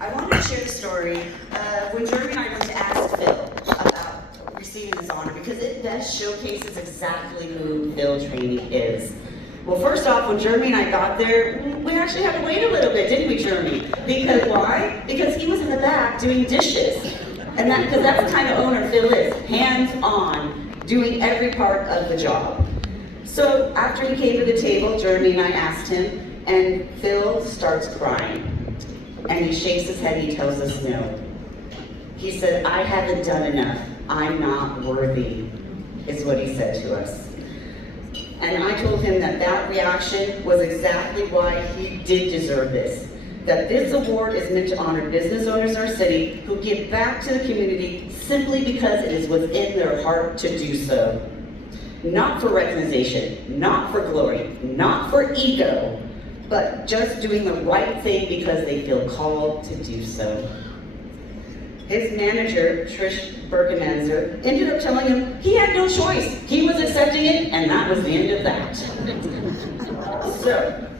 I wanted to share a story when Jeremy and I went to ask Phil about receiving this honor because it best showcases exactly who Phil Trani is. Well, first off, when Jeremy and I got there, we actually had to wait a little bit, didn't we, Jeremy? Because why? Because he was in the back doing dishes. And because that's the kind of owner Phil is, hands-on, doing every part of the job. So after he came to the table, Jeremy and I asked him, and Phil starts crying. And he shakes his head, he tells us no. He said, I haven't done enough. I'm not worthy, is what he said to us. And I told him that that reaction was exactly why he did deserve this. That this award is meant to honor business owners in our city who give back to the community simply because it is within their heart to do so. Not for recognition, not for glory, not for ego, but just doing the right thing because they feel called to do so. His manager, Trish Berkemanzer, ended up telling him he had no choice. He was accepting it, and that was the end of that. So,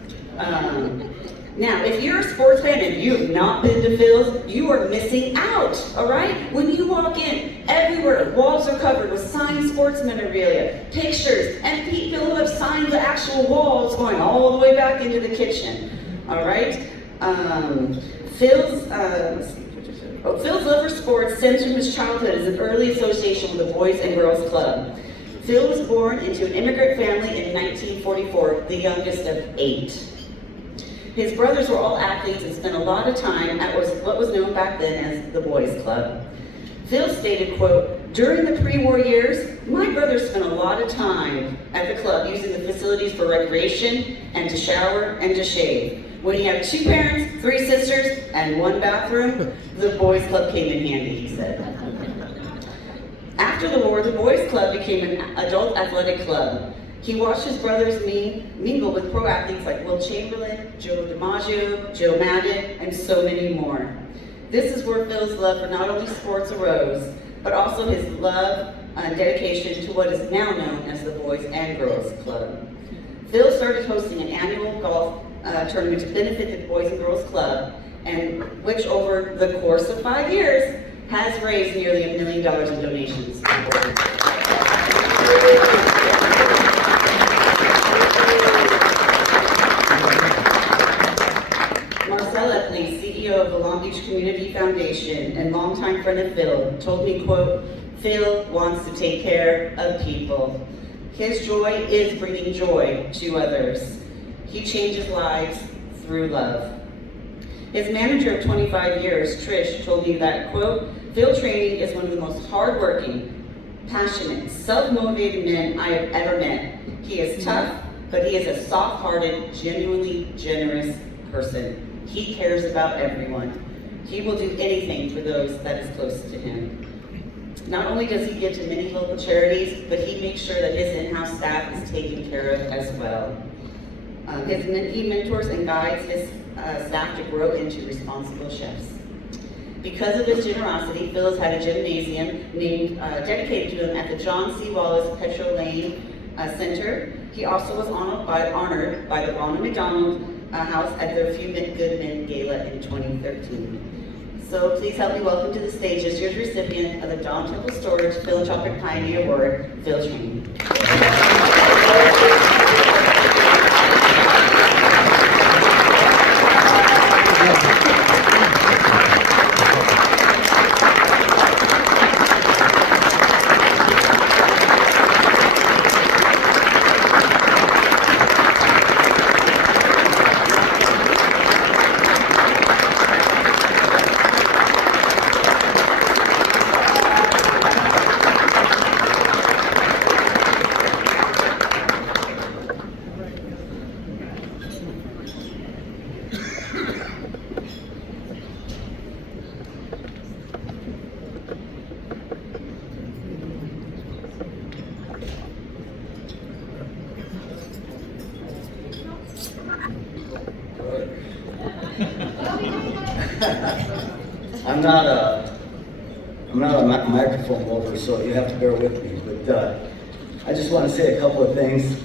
now, if you're a sports fan and you have not been to Phil's, you are missing out, all right? When you walk in, everywhere, walls are covered with signed sports memorabilia, pictures, and people who have signed the actual walls going all the way back into the kitchen, all right? Phil's love for sports stems from his childhood as an early association with the Boys and Girls Club. Phil was born into an immigrant family in 1944, the youngest of 8. His brothers were all athletes and spent a lot of time at what was known back then as the Boys Club. Phil stated, quote, during the pre-war years, my brothers spent a lot of time at the club using the facilities for recreation and to shower and to shave. When you have 2 parents, 3 sisters, and 1 bathroom, the Boys Club came in handy, he said. After the war, the Boys Club became an adult athletic club. He watched his brothers mingle with pro athletes like Will Chamberlain, Joe DiMaggio, Joe Madden, and so many more. This is where Phil's love for not only sports arose, but also his love and dedication to what is now known as the Boys and Girls Club. Phil started hosting an annual golf tournament to benefit the Boys and Girls Club, and which over the course of 5 years has raised nearly $1 million in donations. Marcella, please, CEO of the Long Beach Community Foundation and longtime friend of Phil, told me, quote, Phil wants to take care of people. His joy is bringing joy to others. He changes lives through love. His manager of 25 years, Trish, told me that, quote, Phil Trani is one of the most hardworking, passionate, self-motivated men I have ever met. He is tough, but he is a soft-hearted, genuinely generous person. He cares about everyone. He will do anything for those that is close to him. Not only does he give to many local charities, but he makes sure that his in-house staff is taken care of as well. He mentors and guides his staff to grow into responsible chefs. Because of his generosity, Phil has had a gymnasium dedicated to him at the John C. Wallace Petro Lane Center. He also was honored by the Ronald McDonald House at their Few Good Men Gala in 2013. So please help me welcome to the stage this year's recipient of the Don Temple Storage Philanthropic Pioneer Award, Phil Trani. I'm not a microphone holder, so you have to bear with me. But I just want to say a couple of things.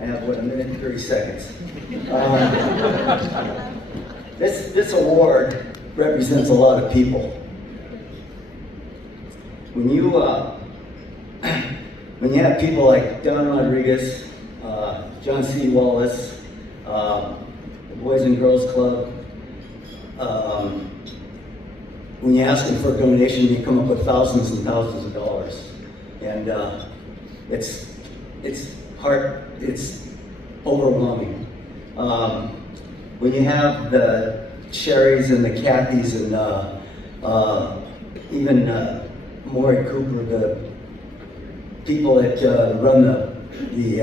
I have, a minute and 30 seconds. This award represents a lot of people. When you when you have people like Don Rodriguez, John C. Wallace, the Boys and Girls Club, when you ask them for a donation, you come up with thousands and thousands of dollars, and it's overwhelming. When you have the Sherrys and the Cathys and even Maury Cooper, the people that run the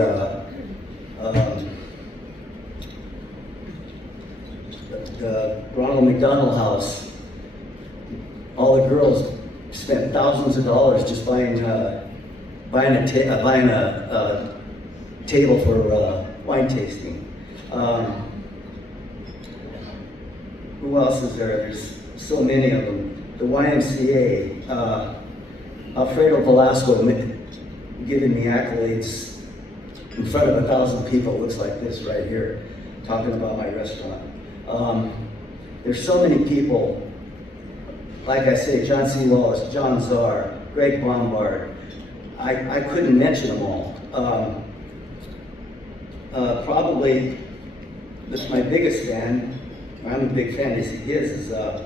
Ronald McDonald House, all the girls spent thousands of dollars just buying a table for wine tasting. Who else is there? There's so many of them. The YMCA, Alfredo Velasco giving me accolades in front of 1,000 people. It looks like this right here, talking about my restaurant. There's so many people. Like I say, John C. Wallace, John Czar, Greg Bombard. I couldn't mention them all. Probably my biggest fan, I'm a big fan as he is Doug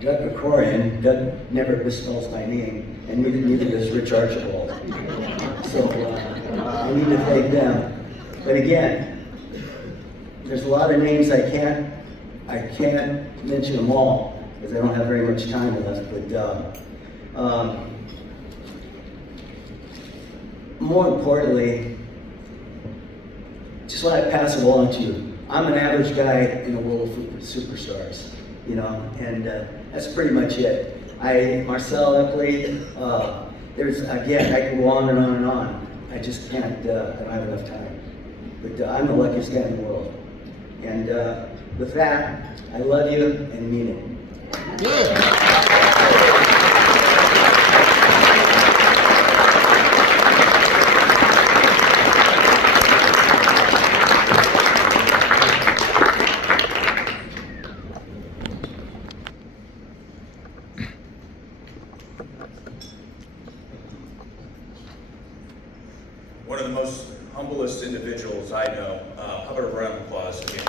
Krikorian. Doug never misspells my name, and neither does Rich Archibald. So I need to thank them. But again, there's a lot of names I can't mention them all because I don't have very much time left. But more importantly, just want to pass it along to you. I'm an average guy in a world of superstars, you know, and that's pretty much it. Marcel Epley, there's, again, I can go on and on and on. I just can't, I don't have enough time. But I'm the luckiest guy in the world. And with that, I love you and mean it. One of the most humblest individuals I know. How about a round of applause again?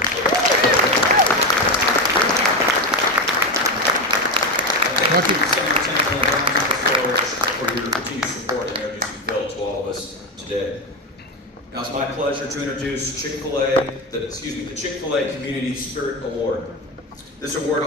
Thank you, Senator Temple and Storage, for your continued support in introducing Phil to all of us today. Now it's my pleasure to introduce the Chick-fil-A Community Spirit Award. This award